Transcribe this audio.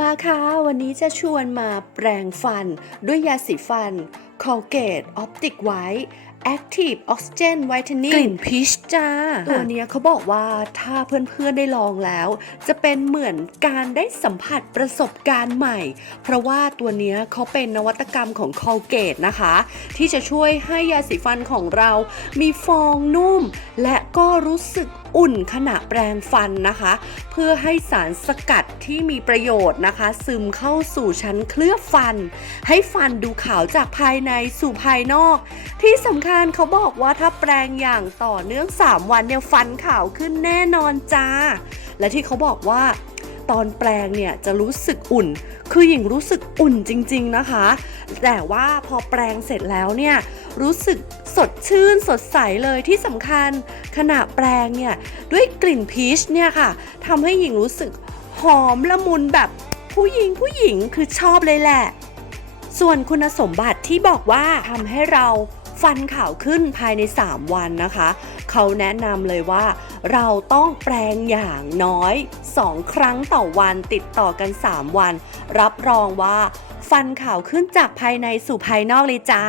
มาค่ะ วันนี้จะชวนมาแปรงฟันด้วยยาสีฟัน Colgate Optic White Active Oxygen Whitening กลิ่นพีชจ้า ตัวเนี้ยเขาบอกว่าถ้าเพื่อนๆได้ลองแล้ว จะเป็นเหมือนการได้สัมผัสประสบการณ์ใหม่ เพราะว่าตัวเนี้ยเขาเป็นนวัตกรรมของ Colgate นะคะ ที่จะช่วยให้ยาสีฟันของเรา มีฟองนุ่ม และก็รู้สึกอุ่นขณะแปรงฟันนะคะ เพื่อให้สารสกัดที่มีประโยชน์นะคะ ซึมเข้าสู่ชั้นเคลือบฟัน ให้ฟันดูขาวจากภายในสู่ภายนอก ที่สำคัญเขาบอกว่าถ้าแปรงอย่างต่อเนื่อง 3 วันเนี่ยฟันขาวขึ้นแน่นอนจ้า และที่เขาบอกว่าตอนแปลงเนี่ยจะรู้สึกอุ่น คือหญิงรู้สึกอุ่นจริง ๆนะคะ แต่ว่าพอแปลงเสร็จแล้วเนี่ยรู้สึกสดชื่นสดใสเลยที่สำคัญขณะแปลงเนี่ยด้วยกลิ่นพีชเนี่ยค่ะทำให้หญิงรู้สึกหอมละมุนแบบผู้หญิงผู้หญิงคือชอบเลยแหละ ส่วนคุณสมบัติที่บอกว่าทำให้เรา ฟันขาวขึ้นภายใน 3 วันนะคะ เขาแนะนำเลยว่า เราต้องแปรงอย่างน้อย 2 ครั้งต่อวันติดต่อกัน 3 วัน รับรองว่า ฟันขาวขึ้นจากภายในสู่ภายนอกเลยจ้า